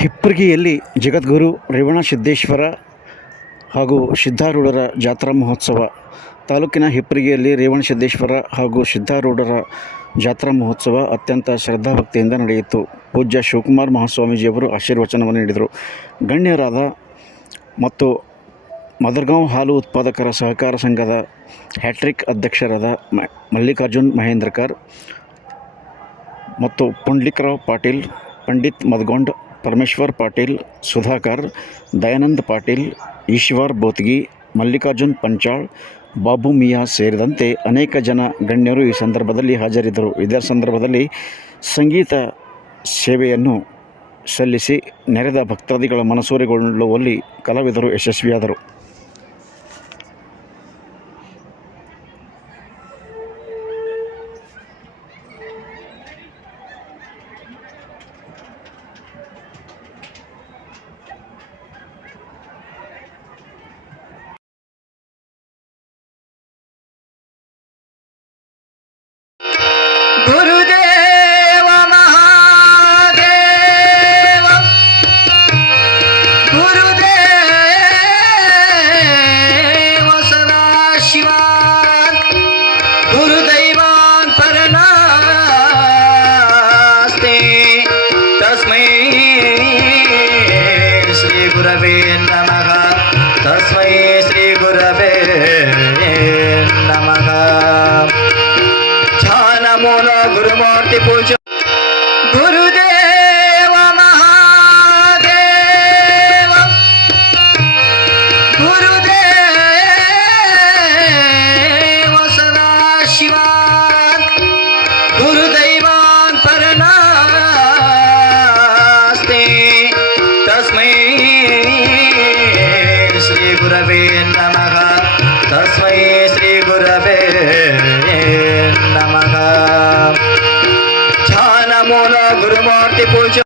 ಹಿಪ್ಪರಗಿಯಲ್ಲಿ ಜಗದ್ಗುರು ರೇವಣಸಿದ್ದೇಶ್ವರ ಹಾಗೂ ಸಿದ್ಧಾರೂಢರ ಜಾತ್ರಾ ಮಹೋತ್ಸವ. ತಾಲೂಕಿನ ಹಿಪ್ಪರಗಿಯಲ್ಲಿ ರೇವಣಸಿದ್ದೇಶ್ವರ ಹಾಗೂ ಸಿದ್ಧಾರೂಢರ ಜಾತ್ರಾ ಮಹೋತ್ಸವ ಅತ್ಯಂತ ಶ್ರದ್ಧಾಭಕ್ತಿಯಿಂದ ನಡೆಯಿತು. ಪೂಜ್ಯ ಶಿವಕುಮಾರ ಮಹಾಸ್ವಾಮೀಜಿಯವರು ಆಶೀರ್ವಚನವನ್ನು ನೀಡಿದರು. ಗಣ್ಯರಾದ ಮತ್ತು ಮದರ್ಗಾಂವ್ ಹಾಲು ಉತ್ಪಾದಕರ ಸಹಕಾರ ಸಂಘದ ಹ್ಯಾಟ್ರಿಕ್ ಅಧ್ಯಕ್ಷರಾದ ಮಲ್ಲಿಕಾರ್ಜುನ್ ಮಹೇಂದ್ರಕರ್ ಮತ್ತು ಪುಂಡ್ಲಿಕರಾವ್ ಪಾಟೀಲ್, ಪಂಡಿತ್ ಮದಗೊಂಡ್, ಪರಮೇಶ್ವರ್ ಪಾಟೀಲ್, ಸುಧಾಕರ್, ದಯಾನಂದ್ ಪಾಟೀಲ್, ಈಶ್ವರ್ ಬೋತ್ಗಿ, ಮಲ್ಲಿಕಾರ್ಜುನ್ ಪಂಚಾಳ್, ಬಾಬು ಮಿಯಾ ಸೇರಿದಂತೆ ಅನೇಕ ಜನ ಗಣ್ಯರು ಈ ಸಂದರ್ಭದಲ್ಲಿ ಹಾಜರಿದ್ದರು. ಇದರ ಸಂದರ್ಭದಲ್ಲಿ ಸಂಗೀತ ಸೇವೆಯನ್ನು ಸಲ್ಲಿಸಿ ನೆರೆದ ಭಕ್ತಾದಿಗಳ ಮನಸೂರೆಗೊಳ್ಳುವಲ್ಲಿ ಕಲಾವಿದರು ಯಶಸ್ವಿಯಾದರು. ಗುರುದೇವ ಮಹಾದೇವ ಗುರುದೇವ ಸದಾಶಿವ ಗುರುದೈವಾನ್ ಪರನಾಸ್ತೆ ತಸ್ಮೈ ಶ್ರೀ ಗುರವೇ ನಮಃ ತಸ್ಮೈ ಶ್ರೀ ಗುರವೇ ನಮಃ. ಧ್ಯಾನಮೂಲ ಗುರುಮೂರ್ತಿ ಪೂಜೆ. ಗುರುದೇವ ಮಹಾದೇವ ಗುರುದೇವ ಸದಾಶಿವ ಗುರುದೈವಾನ್ ಪರನಾಸ್ತೆ ತಸ್ಮೈ ಶ್ರೀ ಗುರವೇ ನಮಃ ತಸ್ಮೈ ಶ್ರೀ ಗುರವೇ ನಮಃ. ಧ್ಯಾನಮೂಲ ಗುರುಮೂರ್ತಿ ಪೂಜೆ.